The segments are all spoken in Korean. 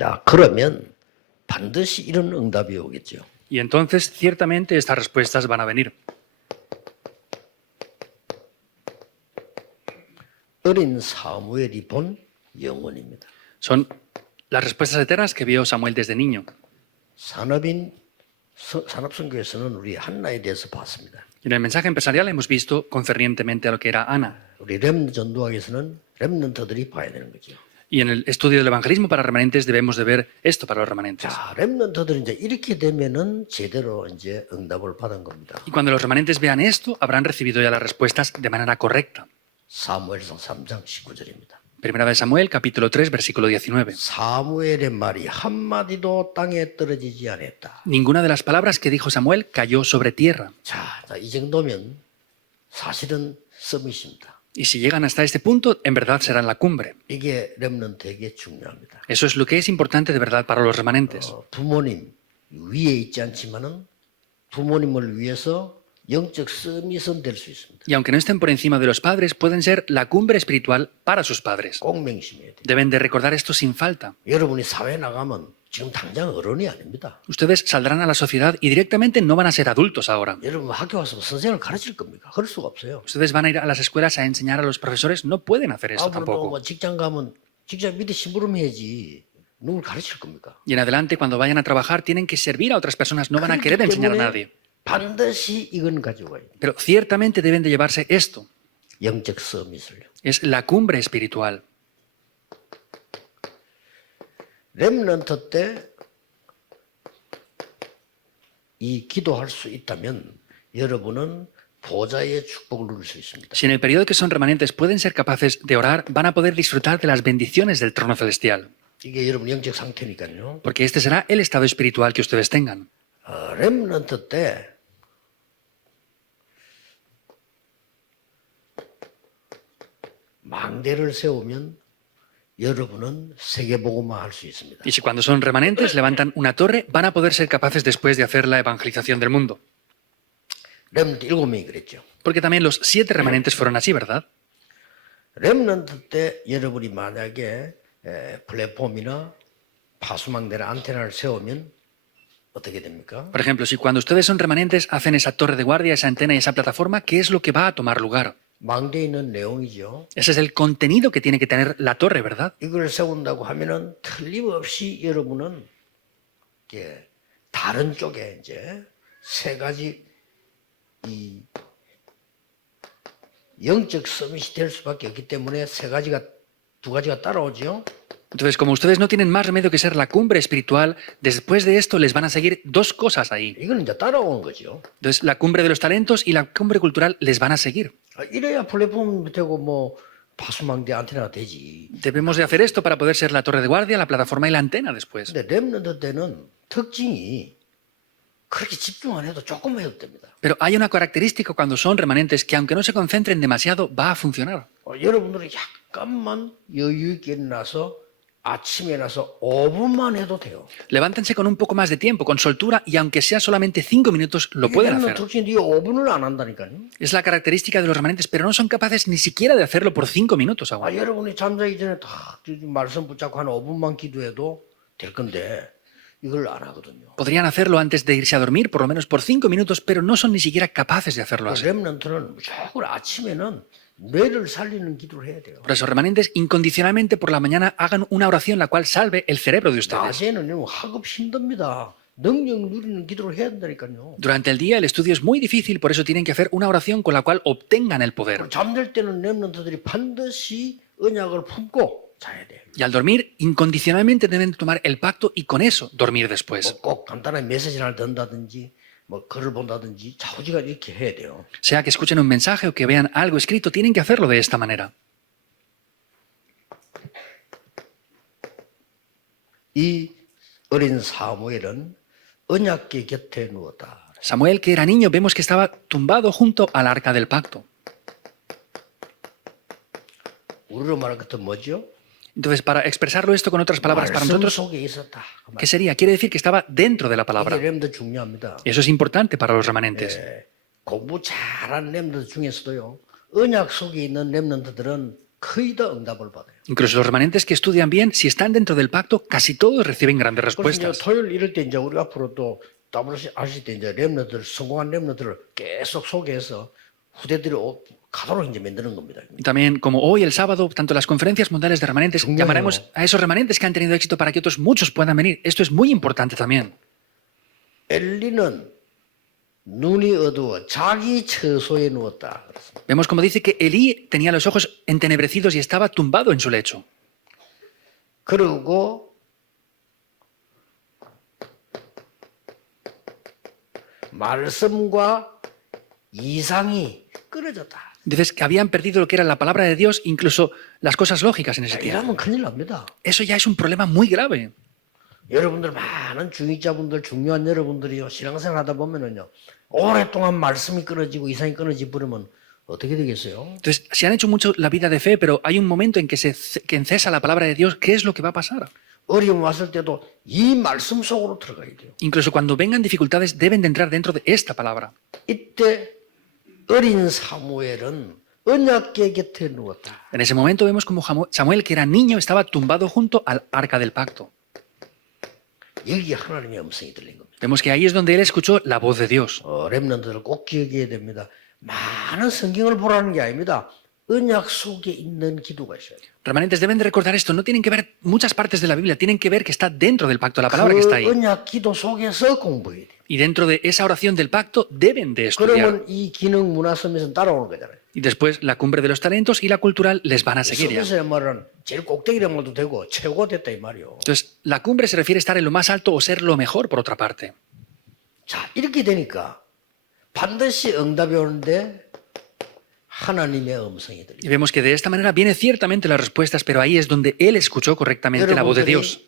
자, 그러면 반드시 이런 응답이 오겠죠. Y entonces, ciertamente, estas respuestas van a venir. 어린 사무엘이 본 영혼입니다. Son las respuestas eternas que vio Samuel desde niño. 산업선교에서는 우리 한나에 대해서 봤습니다. Y en el mensaje empresarial hemos visto concernientemente a lo que era Ana. 우리 렘넌트 전도학에서는 렘넌트들이 봐야 되는 거죠. Y en el estudio del evangelismo para remanentes debemos de ver esto para los remanentes. 자, 렘넌트들은 이제 이렇게 되면은 제대로 이제 응답을 받은 겁니다. Y cuando los remanentes vean esto, habrán recibido ya las respuestas de manera correcta. 사무엘상 3장 19절입니다. Primera de Samuel, capítulo 3, versículo 19. 사무엘의 말이 한마디도 땅에 떨어지지 않았다. Ninguna de las palabras que dijo Samuel cayó sobre tierra. 자, 이 정도면 사실은 서밋입니다. Y si llegan hasta este punto, en verdad serán la cumbre. 이게 렘넌트에게 중요합니다. Eso es lo que es importante de verdad para los remanentes. 부모님 위에 있지 않지만은 부모님을 위해서 영적 서밋은 될 수 있습니다. Y aunque no estén por encima de los padres, pueden ser la cumbre espiritual para sus padres. 꼭 명심해야 돼요. Deben de recordar esto sin falta. 여러분이 사회에 나가면 지금 당장 어른이 아닙니다. Ustedes saldrán a la sociedad y directamente no van a ser adultos ahora. 여러분 학교 와서 선생님을 가르칠 겁니까? 그럴 수가 없어요. Ustedes van a ir a las escuelas a enseñar a los profesores, no pueden hacer esto 앞으로 tampoco. 뭐 직장 가면 직장 밑에 심부름해야지 누굴 가르칠 겁니까? Y en adelante, cuando vayan a trabajar, tienen que servir a otras personas, no van a querer enseñar a nadie. 반드시 이건 가지고 가야 돼요. Pero ciertamente deben de llevarse esto. 영적 서밋을요. Es la cumbre espiritual. 렘넌트 때 이 기도할 수 있다면 여러분은 보좌의 축복을 누릴 수 있습니다. Si en el periodo que son remanentes pueden ser capaces de orar, van a poder disfrutar de las bendiciones del trono celestial. 이게 여러분 영적 상태니까요. Porque este será el estado espiritual que ustedes tengan. 렘넌트 때 망대를 세우면 여러분은 세계복음화 할 수 있습니다. Y si cuando son remanentes levantan una torre, van a poder ser capaces después de hacer la evangelización del mundo. 렘넌트 7명이 그랬죠. Porque también los 7 remanentes fueron así, ¿verdad? 렘넌트 때 여러분이 만약에 플랫폼이나 파수망대나 안테나를 세우면 어떻게 됩니까? Por ejemplo, si cuando ustedes son remanentes hacen esa torre de guardia, esa antena y esa plataforma, ¿qué es lo que va a tomar lugar? 망대에 있는 내용이죠. Ese es el contenido que tiene que tener la torre, ¿verdad? 이걸 세운다고 하면은 틀림없이 여러분은 이게 다른 쪽에 이제 세 가지 이 영적 서밋이 될 수밖에 없기 때문에 두 가지가 따라오죠. Entonces, como ustedes no tienen más remedio que ser la cumbre espiritual, después de esto les van a seguir 2 cosas ahí. 이거는 이제 따라오는 거죠. Entonces, la cumbre de los talentos y la cumbre cultural les van a seguir. 이래야 플랫폼 되고 뭐 파수망대 안테나가 되지. Debemos de hacer esto para poder ser la torre de guardia, la plataforma y la antena después. 근데 렘넌트 때는 특징이 그렇게 집중 안 해도 조금만 해도 됩니다. Pero hay una característica cuando son remanentes que aunque no se concentren demasiado, va a funcionar. 여러분들은 약간만 여유 있게 일어나서 아침에 나서 5분만 해도 돼요. Levántense con un poco más de tiempo, con soltura, y aunque sea solamente 5 minutos, lo pueden hacer. 특징이 5분을 안 한다니까요. Es la característica de los remanentes, pero no son capaces ni siquiera de hacerlo por 5 minutos aún. 여러분이 잠자기 전에 다 말씀 붙잡고 한 5분만 기도해도 될 건데 이걸 안 하거든요. Podrían hacerlo antes de irse a dormir, por lo menos por 5 minutos, pero no son ni siquiera capaces de hacerlo así. 렘넌트는 무조건 아침에는 뇌를 살리는 기도를 해야 돼요. Por eso, remanentes, incondicionalmente por la mañana hagan una oración la cual salve el cerebro de ustedes. 낮에는 학업 힘듭니다. 능력 누리는 기도를 해야 된다니까요. Durante el día el estudio es muy difícil, por eso tienen que hacer una oración con la cual obtengan el poder. 잠들 때는 렘넌트들이 반드시 언약을 품고 자야 돼요. Y al dormir, incondicionalmente deben tomar el pacto y con eso dormir después. 꼭 간단한 메시지를 듣는다든지 뭐 글을 본다든지 좌우지간 이렇게 해야 돼요. Sea que escuchen un mensaje o que vean algo escrito, tienen que hacerlo de esta manera. 이 어린 사무엘은 언약궤 곁에 누웠다. Samuel, que era niño, vemos que estaba tumbado junto al arca del pacto. 우리로 말할 것은 뭐죠? Entonces, para expresarlo esto con otras palabras para 말씀 nosotros, 속에 있었다. ¿qué sería? Quiere decir que estaba dentro de la palabra. 이게 렘더 중요합니다. Eso es importante para los remanentes. 공부 잘하는 렘더 중에서도요. 언약 속에 있는 렘넌트들은 거의 다 응답을 받아요. Incluso los remanentes que estudian bien, si están dentro del pacto, casi todos reciben grandes 그래서 이제 respuestas. 토요일 이럴 때 이제 우리 앞으로 또 WRC 때 이제 렘너들 성공한 렘너들을 계속 소개해서 후대들이 가도록 이제 만드는 겁니다. Y también, como hoy, el sábado, tanto las conferencias mundiales de remanentes, 중요해요. llamaremos a esos remanentes que han tenido éxito para que otros muchos puedan venir. Esto es muy importante también. 엘리는 눈이 어두워 자기 처소에 누웠다. 그랬습니다. Vemos como dice que Elí tenía los ojos entenebrecidos y estaba tumbado en su lecho. 그리고 말씀과 이상이 끊어졌다. Dices que habían perdido lo que era la palabra de Dios, incluso las cosas lógicas en ese tiempo. 이러면 큰일 납니다. Eso ya es un problema muy grave. 여러분들 많은 중직자분들 중요한 여러분들이요 신앙생활 하다 보면은요 오랫동안 말씀이 끊어지고 이상이 끊어지 버리면 어떻게 되겠어요? Entonces, se han hecho mucho la vida de fe, pero hay un momento en que que cesa la palabra de Dios. ¿Qué es lo que va a pasar? 어려움 왔을 때도 이 말씀 속으로 들어가야 돼요. Incluso cuando vengan dificultades, deben de entrar dentro de esta palabra. 이때 어린 사무엘은 언약궤 곁에 누웠다. En ese momento vemos como Samuel, que era niño, estaba tumbado junto al arca del pacto. 여기 하나님의 음성이 들린 겁니다. Vemos que ahí es donde él escuchó la voz de Dios. 렘넌트들 꼭 기억해야 됩니다. 많은 성경을 보라는 게 아닙니다. 언약 속에 있는 기도가 있어요. Remanentes deben de recordar esto. No tienen que ver muchas partes de la Biblia, tienen que ver que está dentro del pacto, la palabra que está ahí. 그 언약 기도 속에서 공부해야 돼요. Y dentro de esa oración del pacto deben de estudiar. 그러면 이 기능 문화 서밋은 따라오는 거잖아요. Y después la cumbre de los talentos y la cultural les van a seguir ya. 서밋의 말은 제일 꼭대기란 말도 되고 최고가 됐다 이 말이요. Entonces, la cumbre se refiere a estar en lo más alto o ser lo mejor, por otra parte. 자, 이렇게 되니까 반드시 응답이 오는데 하나님의 음성이 들려요. Y vemos que de esta manera viene ciertamente las respuestas, pero ahí es donde él escuchó correctamente la voz de Dios.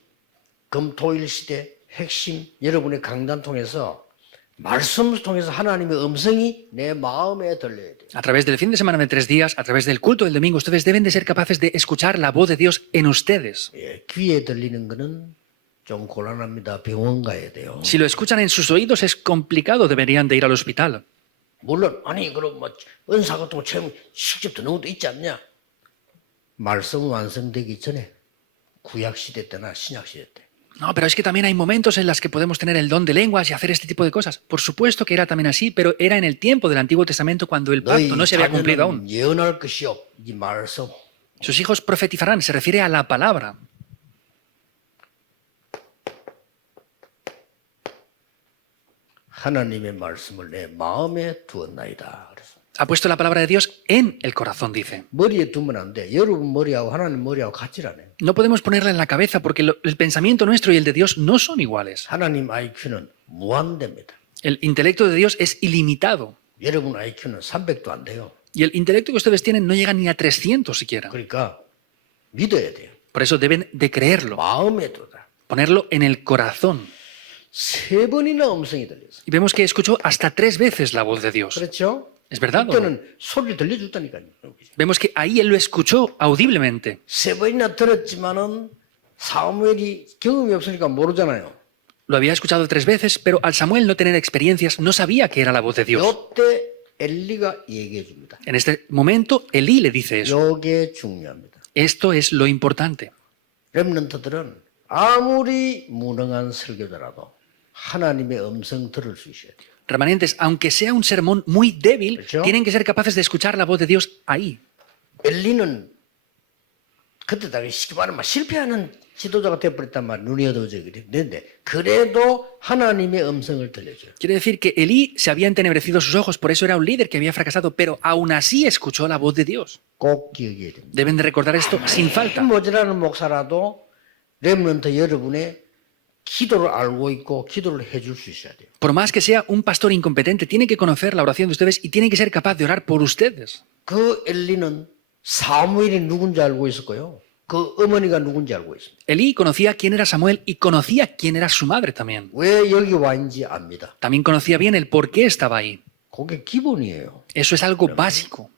금토일 시대 핵심 여러분의 강단 통해서 말씀을 통해서 하나님의 음성이 내 마음에 들려야 돼요. A través del fin de semana de 3 días, a través del culto del domingo, ustedes deben de ser capaces de escuchar la voz de Dios en ustedes. 예, 귀에 들리는 거는 좀 곤란합니다. 병원 가야 돼요. Si lo escuchan en sus oídos es complicado, deberían de ir al hospital. 물론 아니 그럼 뭐 은사 같은 거 체험 직접 듣는 것도 있지 않냐? 말씀 완성되기 전에 구약 시대 때나 신약 시대 때 No, pero es que también hay momentos en los que podemos tener el don de lenguas y hacer este tipo de cosas. Por supuesto que era también así, pero era en el tiempo del Antiguo Testamento cuando el 너희 pacto no se había cumplido 자녀는 aún. 예언할 것이요 이 말씀 Sus hijos profetizarán, se refiere a la palabra. 하나님의 말씀을 내 마음에 두었나이다. 그래서 Ha puesto la palabra de Dios en el corazón, dice. 머리에 두면 안 돼. 여러분 머리하고 하나님 머리하고 같질 않아요. No podemos ponerla en la cabeza porque el pensamiento nuestro y el de Dios no son iguales. 하나님 IQ는 무한대입니다. El intelecto de Dios es ilimitado. 여러분 IQ는 300도 안 돼요. Y el intelecto que ustedes tienen no llega ni a 300 siquiera. 그러니까 믿어야 돼요. Por eso deben de creerlo, 마음에 두다. ponerlo en el corazón. 3번이나 음성이 들렸어요. Y vemos que escuchó hasta 3 veces la voz de Dios. 그렇죠? ¿Es verdad? ¿o no? 그때는 소리를 들려줬다니까요. Vemos que ahí él lo escuchó audiblemente. 3번이나 들었지만은 사무엘이 경험이 없으니까 모르잖아요. Lo había escuchado 3 veces, pero al Samuel no tener experiencias, no sabía que era la voz de Dios. 요때 엘리가 얘기해 줍니다. En este momento, Elí le dice eso. 요게 중요합니다. Esto es lo importante. 렘넌트들은 아무리 무능한 설교자라도 하나님의 음성 들을 수 있어야 돼요. Remanentes, aunque sea un sermón muy débil, ¿Hecho? tienen que ser capaces de escuchar la voz de Dios ahí. 엘리는 그때 다 쉽게 말하면 막 실패하는 지도자가 되어버렸단 말이야. 눈이 어두워져 그랬는데 그래도 하나님의 음성을 들려줘요. Quiere decir que Elí se había entenebrecido sus ojos, por eso era un líder que había fracasado, pero aún así escuchó la voz de Dios. 꼭 기억해야 됩니다. Deben de recordar esto sin falta. 모자라는 목사라도 렘넌트 여러분의 기도를 알고 있고 기도를 해줄 수 있어야 돼요. Por más que sea un pastor incompetente, tiene que conocer la oración de ustedes y tiene que ser capaz de orar por ustedes. 그 엘리는 사무엘이 누군지 알고 있었고요. 그 어머니가 누군지 알고 있습니다. Elí conocía quién era Samuel y conocía quién era su madre también. 왜 여기 와 있는지 압니다. También conocía bien el por qué estaba ahí. 그게 기본이에요. Eso es algo básico.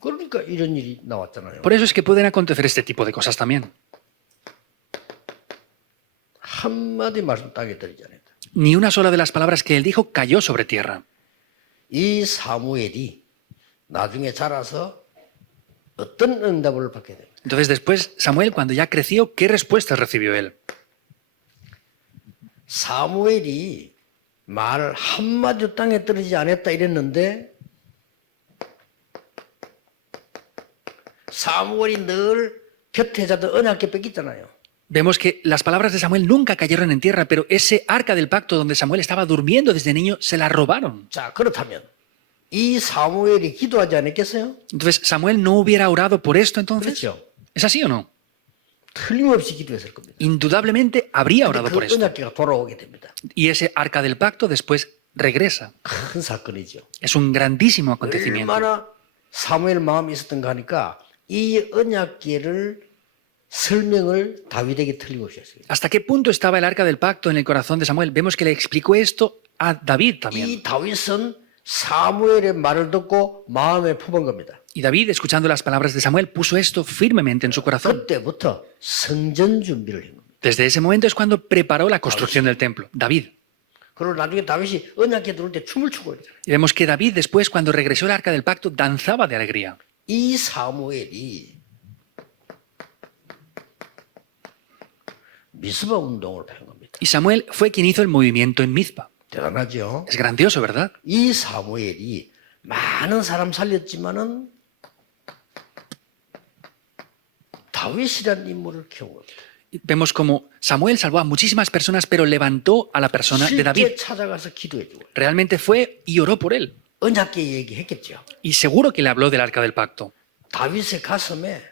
그러니까 이런 일이 나왔잖아요. Por eso es que pueden acontecer este tipo de cosas también. 한마디 말씀 땅에 들리지 않았다. Ni una sola de las palabras que él dijo cayó sobre tierra. 이 사무엘이 나중에 자라서 어떤 응답을 받게 됩니다. Entonces después Samuel, cuando ya creció, ¿qué respuestas recibió él? 사무엘이 말 한마디도 땅에 떨어지지 않았다 이랬는데 사무엘이 늘 곁에 자도 언약궤 뺏겼잖아요. Vemos que las palabras de Samuel nunca cayeron en tierra, pero ese arca del pacto donde Samuel estaba durmiendo desde niño, se la robaron. 자, 그렇다면 이 사무엘이 기도하지 않았겠어요? Entonces, ¿Samuel no hubiera orado por esto entonces? 그렇죠. ¿Es así o no? 틀림없이 기도했을 겁니다. Indudablemente habría orado por 그 esto. 언약궤가 돌아오게 됩니다. Y ese arca del pacto después regresa. 큰 사건이죠. Es un grandísimo acontecimiento. 얼마나 사무엘 마음이 있었던가 하니까 이 언약궤를 설명을 다윗에게 틀림없이 했어요. ¿Hasta qué punto estaba el arca del pacto en el corazón de Samuel? Vemos que le explicó esto a David también. 이 다윗은 사무엘의 말을 듣고 마음에 품은 겁니다. Y David, escuchando las palabras de Samuel, puso esto firmemente en su corazón. 그때부터 성전 준비를 한 겁니다. Desde ese momento es cuando preparó la construcción del templo. David. 그리고 나중에 다윗이 언약궤 들어올 때 춤을 추고 있어요. Y vemos que David después, cuando regresó el arca del pacto, danzaba de alegría. 이 사무엘이 미스바 운동을 한 겁니다. Y Samuel fue quien hizo el movimiento en Mizpa. 대단하죠. Es grandioso, ¿verdad? 이 사무엘이 많은 사람 살렸지만은 다윗이라는 인물을 키운 겁니다. Y vemos como Samuel salvó a muchísimas personas, pero levantó a la persona de David. 실제 찾아가서 기도해 주고 Realmente fue y oró por él. 언약궤 얘기했겠죠. Y seguro que le habló del arca del pacto. 다윗의 가슴에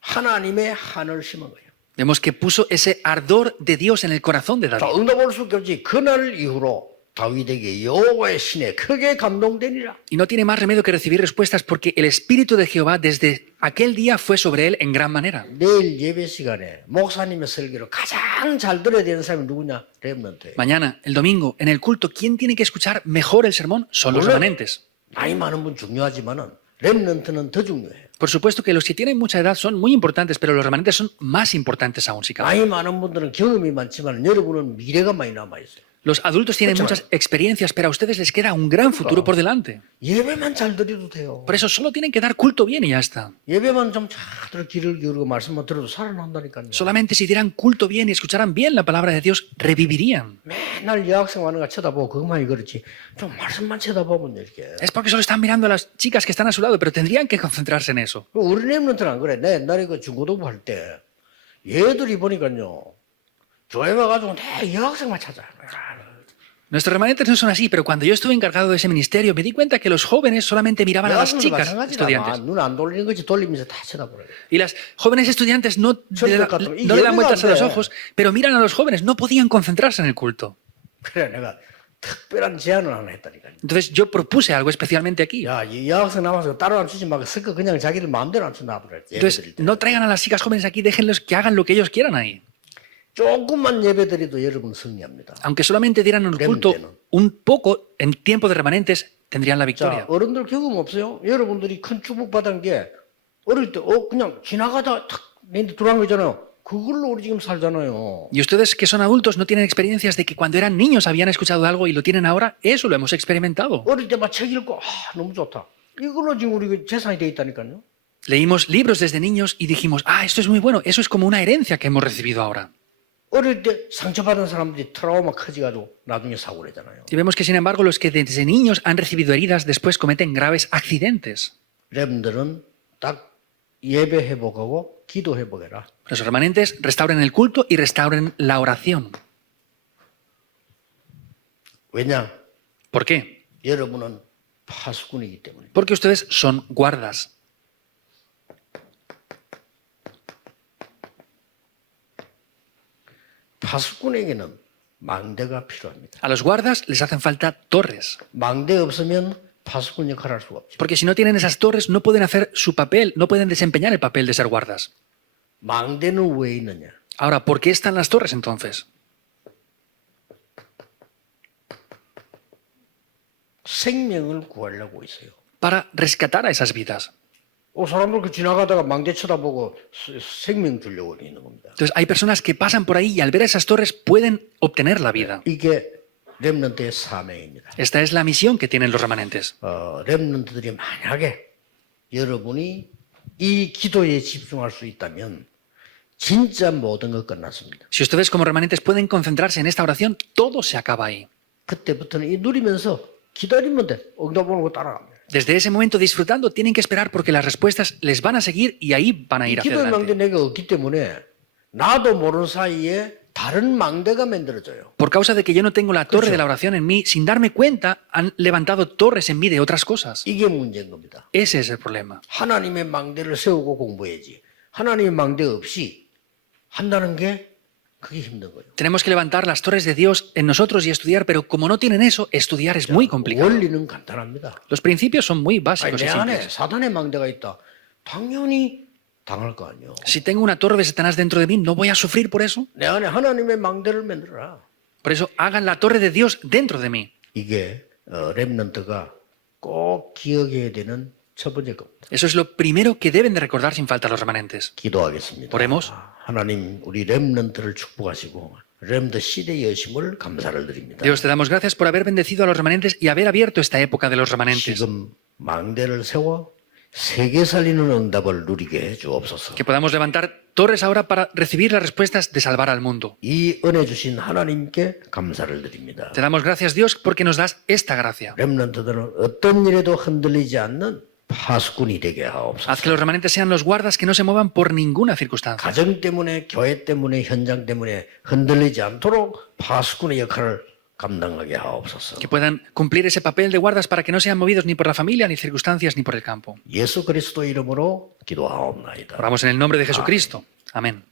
하나님의 한을 심은 거예요. Vemos que puso ese ardor de Dios en el corazón de 자, David. 응답 올 수밖에 없지. 그날 이후로 다윗에게 여호와의 신에 크게 감동되니라. Y no tiene más remedio que recibir respuestas porque el Espíritu de Jehová desde aquel día fue sobre él en gran manera. 내일 예배 시간에 목사님의 설교를 가장 잘 들어야 되는 사람이 누구냐? 렘넌트. Mañana, el domingo, en el culto, ¿quién tiene que escuchar mejor el sermón? Son los remanentes. 나이 많은 분 중요하지만은 렘넌트는 더 중요해요. Por supuesto que los que tienen mucha edad son muy importantes, pero los remanentes son más importantes aún, si cabe. 나이 많은 분들은 경험이 많지만 여러분은 미래가 많이 남아 있어요. Los adultos tienen muchas experiencias, pero a ustedes les queda un gran futuro por delante. 예배만 잘 드려도 돼요. Por eso solo tienen que dar culto bien y ya está. 예배만 좀 잘 귀를 기울이고 말씀만 들어도 살아난다니까요. Solamente si dieran culto bien y escucharan bien la palabra de Dios, revivirían. 맨날 여학생 하는 거 쳐다보고 그것만 그렇지. 좀 말씀만 쳐다보면 이렇게. Es porque solo están mirando a las chicas que están a su lado, pero tendrían que concentrarse en eso. 우리 렘넌트는 안 그래. 내 옛날에 그 중고등부 할 때 얘들이 보니까요. 교회 와가지고 내 여학생만 찾아. Nuestros remanentes no son así, pero cuando yo estuve encargado de ese ministerio, me di cuenta que los jóvenes solamente miraban a las 여학생도 chicas 마찬가지다. estudiantes. 눈 안 돌리는 거지 돌리면서 다 쳐다보래. Y las jóvenes estudiantes no le dan vueltas a los ojos, pero miran a los jóvenes, no podían concentrarse en el culto. 그래 내가 특별한 제안을 하나 했다니까요. Entonces yo propuse algo especialmente aquí. 야, 이 여학생 남아서 따로 안 주지 말고 섞어 그냥 자기들 마음대로 안 준다 그래. Entonces no traigan a las chicas jóvenes aquí, déjenlos que hagan lo que ellos quieran ahí. 조금만 예배드려도 여러분 승리합니다. Aunque solamente dieran el culto un poco en tiempo de remanentes, tendrían la 자, victoria. 어른들 경험 없어요? 여러분들이 큰 축복 받은 게 어릴 때 그냥 지나가다 탁 내한테 들어간 거잖아요. 그걸로 우리 지금 살잖아요. Y ustedes que son adultos no tienen experiencias de que cuando eran niños habían escuchado algo y lo tienen ahora, eso lo hemos experimentado. 어릴 때 막 책 읽고 너무 좋다. 이걸로 지금 우리 재산이 돼 있다니까요. Leímos libros desde niños y dijimos, esto es muy bueno, eso es como una herencia que hemos recibido ahora. 어릴 때 상처받은 사람들이 트라우마 커지가지고 나중에 사고 그러잖아요. Y vemos que, sin embargo, los que desde niños han recibido heridas después cometen graves accidentes. 여러분들은 딱 예배 회복하고 기도 회복해라. Los remanentes restauren el culto y restauren la oración. 왜냐? ¿Por qué? 여러분은 파수꾼이기 때문에. Porque ustedes son guardas. 파수꾼에게는 망대가 필요합니다. A los guardas les hacen falta torres. 망대 없으면 파수꾼 역할을 할 수가 없죠. Porque si no tienen esas torres, no pueden hacer su papel, no pueden desempeñar el papel de ser guardas. 망대는 왜 있느냐? Ahora, ¿por qué están las torres entonces? 생명을 구하려고 있어요. Para rescatar a esas vidas. 사람들 그 지나가다가 망대 쳐다보고 생명 주려고 있는 겁니다. Entonces, hay personas que pasan por ahí y al ver esas torres pueden obtener la vida. 이게 렘넌트의 사명입니다. Esta es la misión que tienen los remanentes. 렘넌트들이 만약에 여러분이 이 기도에 집중할 수 있다면 진짜 모든 것 끝났습니다. Si ustedes como remanentes pueden concentrarse en esta oración, todo se acaba ahí. 그때부터는 이 누리면서 기다리면 돼. 응답 오는 거 따라갑니다. Desde ese momento disfrutando tienen que esperar porque las respuestas les van a seguir y ahí van a 이 ir hacia 기도의 망대 adelante. 내가 없기 때문에 나도 모르는 사이에 다른 망대가 만들어져요. Por causa de que yo no tengo la torre de la oración en mí, sin darme cuenta, han levantado torres en mí de otras cosas. 이게 문제인 겁니다. Ese es el problema. 하나님의 망대를 세우고 공부해야지. 하나님의 망대 없이 한다는 게 그게 힘든 거예요. Tenemos que levantar las torres de Dios en nosotros y estudiar, pero como no tienen eso, estudiar es muy complicado. 원리는 간단합니다. Los principios son muy 아니, básicos y 내 안에 simples. 사단의 망대가 있다. 당연히 당할 거 아니에요. Si tengo una torre de Satanás dentro de mí, ¿no voy a sufrir por eso? 내 안에 하나님의 망대를 만들어라. Por eso hagan la torre de Dios dentro de mí. 이게 렘넌트가 꼭 기억해야 되는 첫 번째 겁니다. Eso es lo primero que deben de recordar sin falta los remanentes. 기도하겠습니다. Oremos. 하나님 우리 렘넌트를 축복하시고 렘넌트 시대 여심을 감사를 드립니다. Dios, te damos gracias por haber bendecido a los remanentes y haber abierto esta época de los remanentes. 지금 망대를 세워 세계 살리는 응답을 누리게 해 주옵소서. Que podamos levantar torres ahora para recibir las respuestas de salvar al mundo. 이 은혜 주신 하나님께 감사를 드립니다. Te damos gracias, Dios, porque nos das esta gracia. 렘넌트들은 어떤 일에도 흔들리지 않는 파수꾼이 되게 Haz 하옵소서. que los remanentes sean los guardas que no se muevan por ninguna circunstancia. 가정 때문에 교회 때문에 현장 때문에 흔들리지 않도록 파수꾼의 역할을 감당하게 하옵소서. Que puedan cumplir ese papel de guardas para que no sean movidos ni por la familia, ni circunstancias, ni por el campo. 예수 그리스도 이름으로 기도하옵나이다. Oramos en el nombre de Jesucristo. Amén.